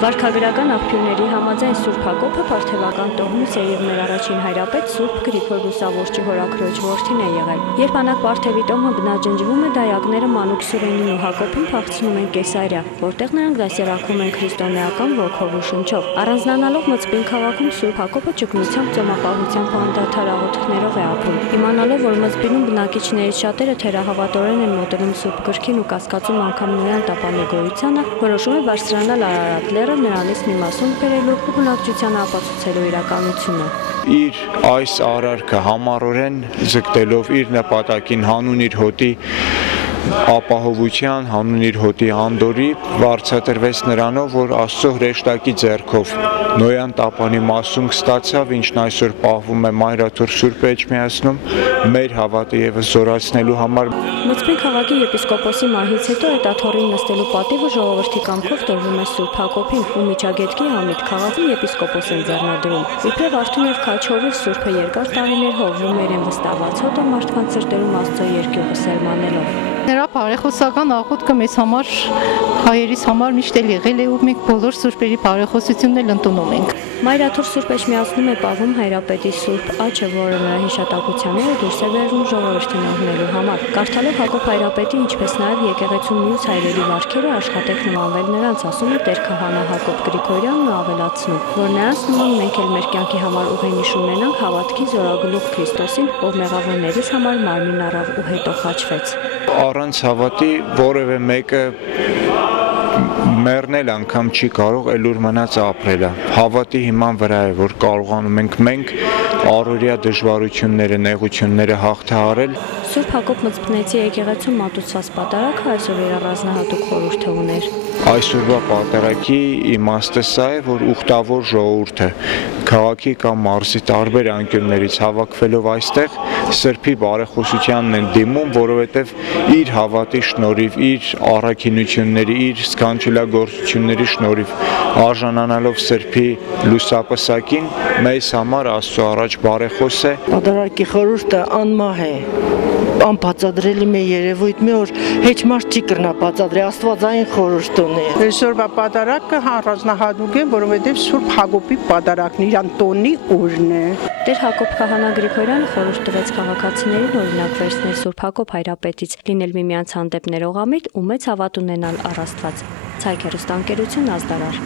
Վարքագրական աղբյուրների համաձայն Սուրբ Հակոբը Փարթևական տոհմից է և մեր առաջին հայրապետ Սուրբ Գրիգոր Լուսավորչի հորաքրոջ որդին է եղել։ Երբ անակ Պարթևի տոհմը բնաջնջվում է, դայակները Մանուկ Սուրենին ու Հակոբին փախցնում են Կեսարիա, որտեղ նրանք դասերակվում են քրիստոնեական ոգով ու շնչով։ Առանձնանալով Մծպին քաղաքում Սուրբ Հակոբը ճգնությամբ ծոմապահությամբ անդադար աղոթքներով է ապրում։ Իմանալով, որ Մծպինում բնակիչներից շատերը թերահավատորեն են մոտենում Սուրբ Գրքին ու կասկածում անգամ նույն տապանի գոյությանը, որոշում է բարձրանալ Արարատ լեռը նրանից մի մասում բերելու ու բնակչությանը ապացուցելու իրականությունը։ Իր այս արարքը համառորեն ձգտելով իր նպատակին հանուն իր հոտի ապահովության, հանուն իր հոտի անդորի վարձատրվեց նրանով, որ Աստծո հրեշտակի ձեռքով Նոյան տապանի մասում ստացավ, ինչն այսօր պահվում է Մայրաթոր Սուրբ Էջմիածնում, մեր հավատը ևս զորացնելու համար։ Մծպին քաղաքի եպիսկոպոսի մահից հետո Էտաթորին նստելու պատիվը ժողովրդի կամքով տրվում է Սուրբ Հակոբին, ու Միջագետքի Համիտ քաղաքում եպիսկոպոս են ձեռնադրում։ Իբրև Արթուր եւ Քաչհովի Սուրբը երկար տարիներ հողվում են վստահված հոտը մարդկանց սրտերում Աստծո երկյուղը սերմանելով։ Նրա բարեխոսական աղոթքը մեզ համար, հայերիս համար միշտ էլ եղել է, ու մենք բոլոր սուրբերի բարեխոսությունն էլ ընդունում ենք։ Մայրաթոր Սուրբ Էջմիածնում է պահվում հայրապետի Սուրբ Աչը, որը նրա հիշատակությանները դուրս է բերվում ժողովրդին օգնելու համար։ Կարդալով Հակոբ հայրապետի, ինչպես նաև եկեղեցու մյուս հայրերի վարքերը, աշխատեք նմանվել նրանց, ասում է Տեր քահանա Հակոբ Գրիգորյանն ու ավելացնում, որ նրանց նման մենք էլ մեր կյանքի համար ուղենիշ ունենանք հավատքի զորագլուխ Քրիստոսին, ով մեղավորներիս համար մարմին առավ ու հետո խաչվեց։ Առանց հավատի որևէ մեկը մեռնել անգամ չի կարող այլուր մնաց ապրելը։ Հավատի հիման վրա է, որ կարողանում ենք մենք առօրյա դժվարությունները, նեղությունները հաղթահարել։ Սուրբ Հակոբ Մծպնեցի եկեղեցու մատուցված պատարագը այսօր իր առանձնահատուկ խորհուրդը ուներ։ Այսօրվա պատարագի իմաստը սա է, որ ուխտավոր ժողովուրդը քաղաքի կամ մարզի տարբեր անկյուններից հավաքվելով այստեղ սրբի բարեխոսությանն են դիմում, որովհետև իր հավատի շնորհիվ, իր առաքինությունների, իր սքանչելագործությունների շնորհիվ արժանանալով սրբի լուսապսակին մեզ համար Աստծո առաջ բարեխոս է։ Պատարագի խորհուրդը անմահ է, անբացատրելի մի երևույթ, մի օր հեչ մարդ չի կրնա բացատրել, Աստվածային խորհուրդ ունի։ Այսօրվա պատարագը առանձնահատուկ է, որովհետև Սուրբ Հակոբի պատարագն իր տոնի օրն է։ Տեր Հակոբ քահանա Գրիգորյանը խորհուրդ տվեց քաղաքացիներին օրինակ վերցնել Սուրբ Հակոբ հայրապետից, լինել միմյանց հանդեպ ներողամիտ ու մեծ հավատ ունենալ առ Աստված։ Ցայք հեռուստաընկերություն Ազդարար։